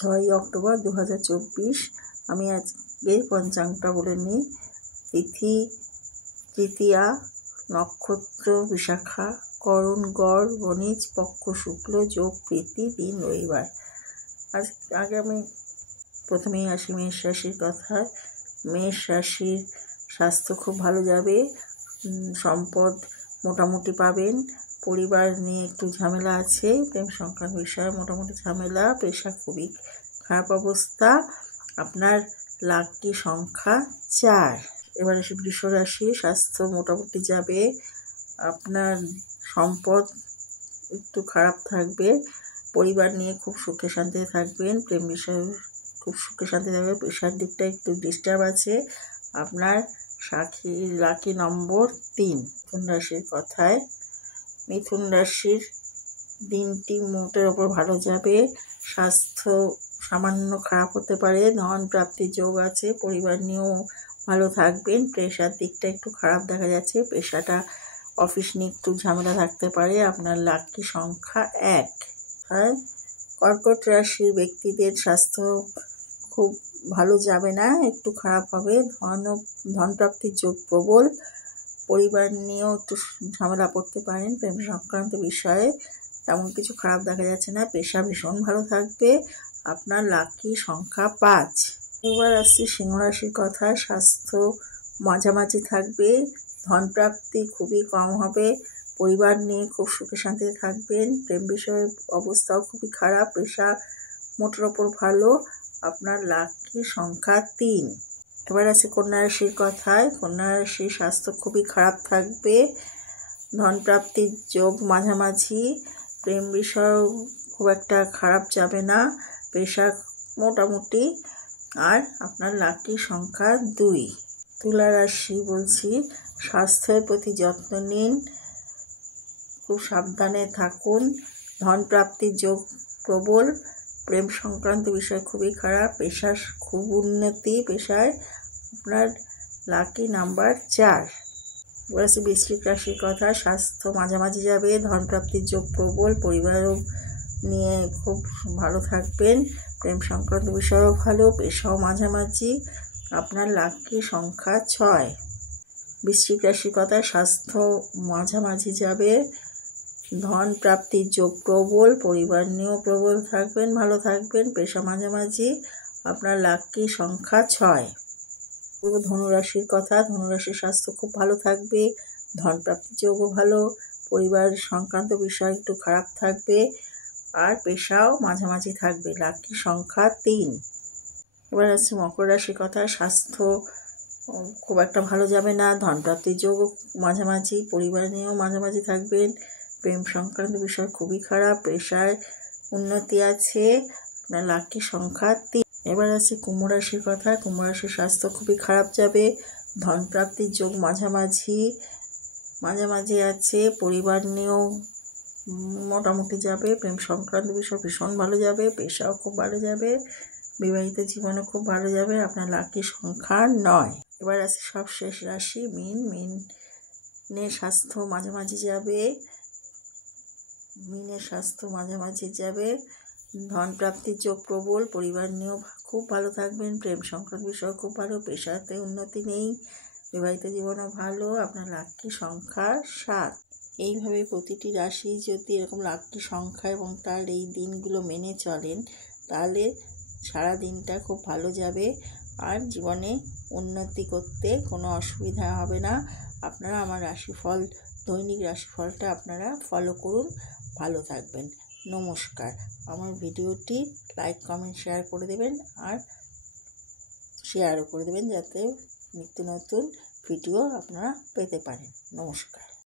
6ই October 2024। আমি আজকে পঞ্চাঙ্গটা বলে নিই। তিথি তৃতীয়া, নক্ষত্র বিশাখা, করণ গড়, বণিজ, পক্ষ শুক্ল, যোগ প্রীতি, দিন রবিবার। আগে আমি প্রথমেই আসি মেষ রাশির কথায়। মেষ রাশির স্বাস্থ্য খুব ভালো যাবে, সম্পদ মোটামুটি পাবেন, পরিবার নিয়ে একটু ঝামেলা আছে, প্রেম সংক্রান্ত বিষয়ে মোটামুটি ঝামেলা, পেশা খুবই খারাপ অবস্থা। আপনার লাকি সংখ্যা 4। এবার আসি বৃষ রাশি। স্বাস্থ্য মোটামুটি যাবে, আপনার সম্পদ একটু খারাপ থাকবে, পরিবার নিয়ে খুব সুখে শান্তিতে থাকবেন, প্রেম বিষয়ে খুব সুখে শান্তি থাকবে, পেশার দিকটা একটু ডিস্টার্ব আছে। আপনার লাকি নম্বর 3। মিথুন রাশির কথায়, মিথুন রাশির দিনটি মোটের ওপর ভালো যাবে, স্বাস্থ্য সামান্য খারাপ হতে পারে, ধন প্রাপ্তির যোগ আছে, পরিবার নিয়েও ভালো থাকবেন, পেশার দিকটা একটু খারাপ দেখা যাচ্ছে, পেশাটা অফিস নিয়ে একটু ঝামেলা থাকতে পারে। আপনার লাকি সংখ্যা 1। আর কর্কট রাশির ব্যক্তিদের স্বাস্থ্য খুব ভালো যাবে না, একটু খারাপ হবে, ধন প্রাপ্তির যোগ প্রবল, পরিবার নিয়েও একটু ঝামেলা পড়তে পারেন, প্রেম সংক্রান্ত বিষয়ে তেমন কিছু খারাপ দেখা যাচ্ছে না, পেশা ভীষণ ভালো থাকবে। আপনার লাকি সংখ্যা 5। এবার আসছি সিংহ রাশির কথা। স্বাস্থ্য মাঝামাঝি থাকবে, ধন প্রাপ্তি খুবই কম হবে, পরিবার নিয়ে খুব সুখে শান্তিতে থাকবেন, প্রেম বিষয়ে অবস্থাও খুবই খারাপ, পেশা মোটের ওপর ভালো। আপনার লাকি সংখ্যা 3। এবার আছে কন্যা রাশির কথায়। কন্যা রাশির স্বাস্থ্য খুবই খারাপ থাকবে, ধন প্রাপ্তির যোগ মাঝামাঝি, প্রেম বিষয় খুব একটা খারাপ যাবে না, পেশা মোটামুটি। আর আপনার লাকি সংখ্যা 2। তুলা রাশি বলছি, স্বাস্থ্যের প্রতি যত্ন নিন, খুব সাবধানে থাকুন, ধন প্রাপ্তির যোগ প্রবল, প্রেম সংক্রান্ত বিষয় খুবই খারাপ, পেশার খুব উন্নতি, পেশায় আপনার লাকি নাম্বার 4। এবার আছে বৃশ্চিক রাশির কথা। স্বাস্থ্য মাঝামাঝি যাবে, ধন প্রাপ্তির যোগ প্রবল, পরিবারও নিয়ে খুব ভালো থাকবেন, প্রেম সংক্রান্ত বিষয়ও ভালো, পেশাও মাঝামাঝি। আপনার লাকি সংখ্যা 6। বৃশ্চিক রাশির কথা। স্বাস্থ্য মাঝামাঝি যাবে, ধন প্রাপ্তির যোগ প্রবল, পরিবার নিয়েও প্রবল থাকবেন, ভালো থাকবেন, পেশা মাঝামাঝি। আপনার লাকি সংখ্যা 6। ধনুরাশির কথা। ধনুরাশির স্বাস্থ্য খুব ভালো থাকবে, ধন প্রাপ্তির যোগও ভালো, পরিবার সংক্রান্ত বিষয় একটু খারাপ থাকবে, আর পেশাও মাঝামাঝি থাকবে, লাকি সংখ্যা 3। এবার আছে মকর রাশির কথা। স্বাস্থ্য খুব একটা ভালো যাবে না, ধন প্রাপ্তির যোগও মাঝামাঝি, পরিবার নিয়েও মাঝামাঝি থাকবেন, প্রেম সংক্রান্ত বিষয় খুবই খারাপ, পেশায় উন্নতি আছে। আপনার লাকি সংখ্যা 3। এবার আছে কুম্ভ রাশির কথা। কুম্ভ রাশির স্বাস্থ্য খুবই খারাপ যাবে, ধন প্রাপ্তির যোগ মাঝামাঝি আছে, পরিবার নিয়েও মোটামুটি যাবে, প্রেম সংক্রান্ত বিষয় ভীষণ ভালো যাবে, পেশাও খুব ভালো যাবে, বিবাহিত জীবনও খুব ভালো যাবে। আপনার লাকি সংখ্যা 9। এবার আছে সবশেষ রাশি মীন। মীনের স্বাস্থ্য মাঝামাঝি যাবে, ধন প্রাপ্তির যোগ প্রবল, পরিবার নিয়েও খুব ভালো থাকবেন, প্রেম সংক্রান্ত বিষয় খুব ভালো, পেশাতে উন্নতি নেই, বিবাহিত জীবনও ভালো। আপনার লাকি সংখ্যা 7। এইভাবে প্রতিটি রাশি যদি এরকম লাকি সংখ্যা এবং তার এই দিনগুলো মেনে চলেন, তাহলে সারা দিনটা খুব ভালো যাবে, আর জীবনে উন্নতি করতে কোনো অসুবিধা হবে না। আপনারা আমার রাশিফল, দৈনিক রাশিফলটা আপনারা ফলো করুন, ভালো থাকবেন। নমস্কার। আমার ভিডিওটি লাইক, কমেন্ট, শেয়ার করে দেবেন, আর শেয়ারও করে দেবেন, যাতে নিত্য নতুন ভিডিও আপনারা পেতে পারেন। নমস্কার।